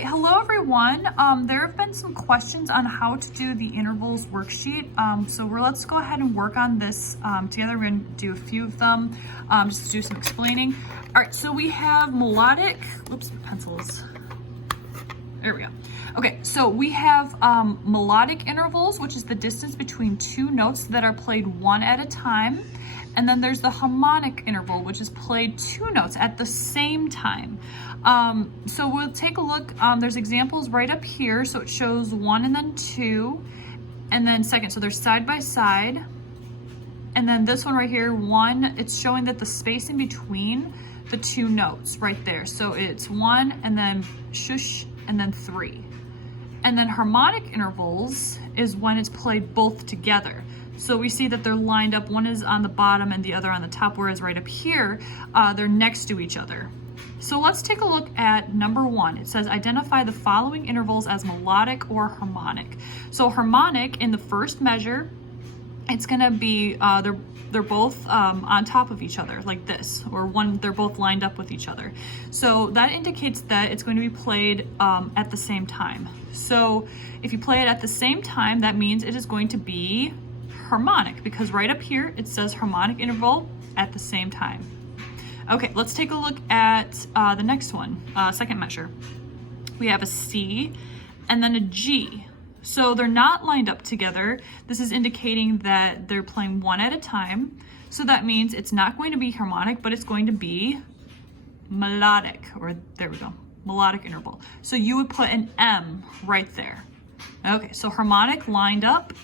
right, hello everyone. There have been some questions on how to do the intervals worksheet. Let's go ahead and work on this together. We're going to do a few of them, just to do some explaining. All right, so we have melodic, oops, pencils. There we go. Okay, so we have melodic intervals, which is the distance between two notes that are played one at a time. And then there's the harmonic interval, which is played two notes at the same time. So we'll take a look. There's examples right up here. So it shows one and then two, and then second. So they're side by side. And then this one right here, one, it's showing that the space in between the two notes right there. So it's one and then shush and then three. And then harmonic intervals is when it's played both together. So we see that they're lined up, one is on the bottom and the other on the top, whereas right up here, they're next to each other. So let's take a look at number one. It says, identify the following intervals as melodic or harmonic. So harmonic, in the first measure, it's gonna be, they're both on top of each other like this, or one, they're both lined up with each other. So that indicates that it's going to be played at the same time. So if you play it at the same time, that means it is going to be harmonic, because right up here it says harmonic interval at the same time. Okay, let's take a look at the next one, second measure. We have a C and then a G. So they're not lined up together. This is indicating that they're playing one at a time. So that means it's not going to be harmonic, but it's going to be melodic, or there we go, melodic interval. So you would put an M right there. Okay, so harmonic lined up,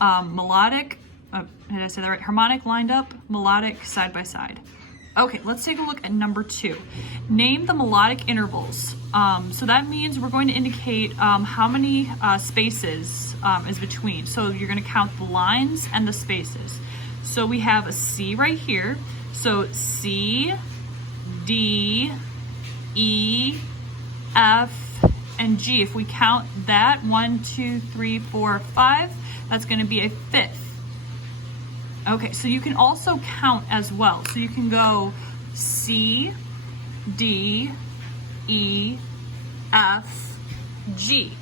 melodic, did I say that right? Harmonic lined up, melodic side by side. Okay, let's take a look at number two. Name the melodic intervals. So that means we're going to indicate how many spaces is between. So you're going to count the lines and the spaces. So we have a C right here. So C, D, E, F, and G. If we count that, 1, 2, 3, 4, 5, that's going to be a fifth. Okay, so you can also count as well. So you can go C, D, E, F, G.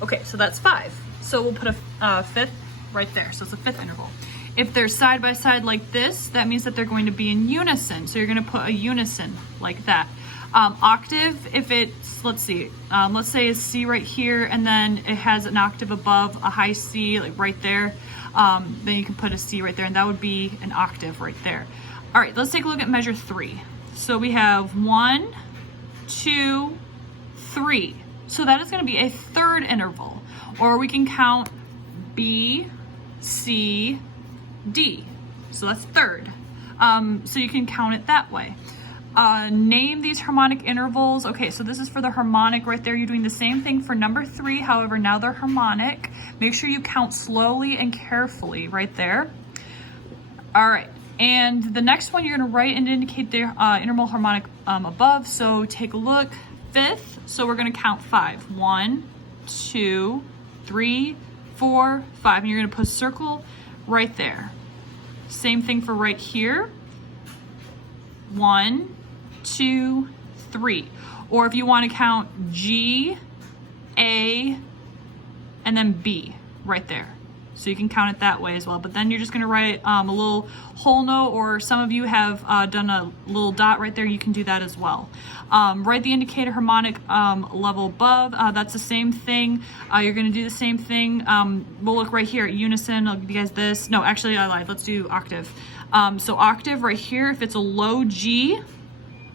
Okay, so that's 5. So we'll put a fifth right there. So it's a fifth interval. If they're side by side like this, that means that they're going to be in unison. So you're going to put a unison like that. Octave, if it's, let's see, let's say it's C right here, and then it has an octave above a high C, like right there. Then you can put a C right there, and that would be an octave right there. All right, let's take a look at measure 3. So we have 1, 2, 3. So that is going to be a third interval, or we can count B, C, D. So that's third. So you can count it that way. Name these harmonic intervals. Okay, so this is for the harmonic right there. You're doing the same thing for number 3. However, now they're harmonic. Make sure you count slowly and carefully right there. All right, and the next one you're going to write and indicate the interval harmonic above. So take a look. Fifth, so we're going to count 5. 1, 2, 3, 4, 5. And you're going to put a circle right there. Same thing for right here. 1, 2, 3. Or if you want to count G, A, and then B right there. So you can count it that way as well. But then you're just going to write a little whole note, or some of you have done a little dot right there. You can do that as well. Write the indicator harmonic level above. That's the same thing. You're going to do the same thing. We'll look right here at unison. I'll give you guys this. No, actually I lied. Let's do octave. So octave right here, if it's a low G,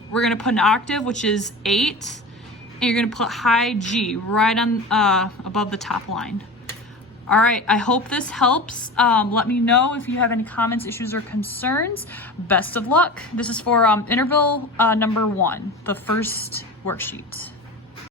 we're going to put an octave, which is 8. And you're going to put high G right on above the top line. All right, I hope this helps. Let me know if you have any comments, issues, or concerns. Best of luck. This is for interval number 1, the first worksheet.